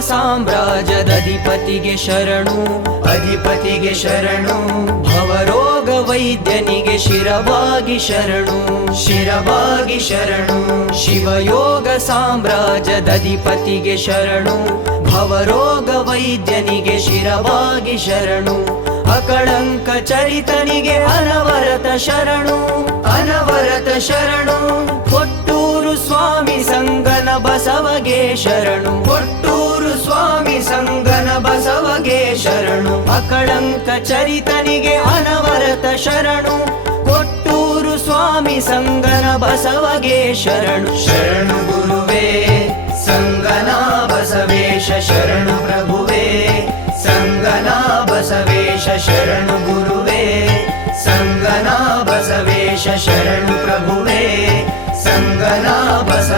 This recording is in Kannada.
ಸಾಮ್ರಾಜ್ಯದಧಿಪತಿಗೆ ಶರಣು, ಅಧಿಪತಿಗೆ ಶರಣು. ಭವರೋಗ ವೈದ್ಯನಿಗೆ ಶಿರವಾಗಿ ಶರಣು, ಶಿರವಾಗಿ ಶರಣು. ಶಿವಯೋಗ ಸಾಮ್ರಾಜ್ಯದಧಿಪತಿಗೆ ಶರಣು, ಭವರೋಗ ವೈದ್ಯನಿಗೆ ಶಿರವಾಗಿ ಶರಣು. ಅಕಳಂಕ ಚರಿತನಿಗೆ ಅನವರತ ಶರಣು, ಅನವರತ ಶರಣು. ಕೊಟ್ಟೂರು ಸ್ವಾಮಿ ಸಂಗನ ಬಸವಗೆ ಶರಣು, ಕೊಟ್ಟೂರು ಸ್ವಾಮಿ ಸಂಗನ ಬಸವಗೆ ಶರಣು. ಅಕಳಂಕ ಚರಿತನಿಗೆ ಅನವರತ ಶರಣು, ಕೊಟ್ಟೂರು ಸ್ವಾಮಿ ಸಂಗನ ಬಸವಗೆ ಶರಣು. ಶರಣು ಗುರುವೇ ಸಂಗನ ಬಸವೇಶ, ಶರಣು ಪ್ರಭುವೇ ಸಂಗನ ಬಸವೇಶ. ಶರಣು ಗುರುವೇ ಸಂಗನ ಬಸವೇಶ, ಶರಣು ಪ್ರಭುವೇ ಸಂಗನ ಬಸವೇಶ.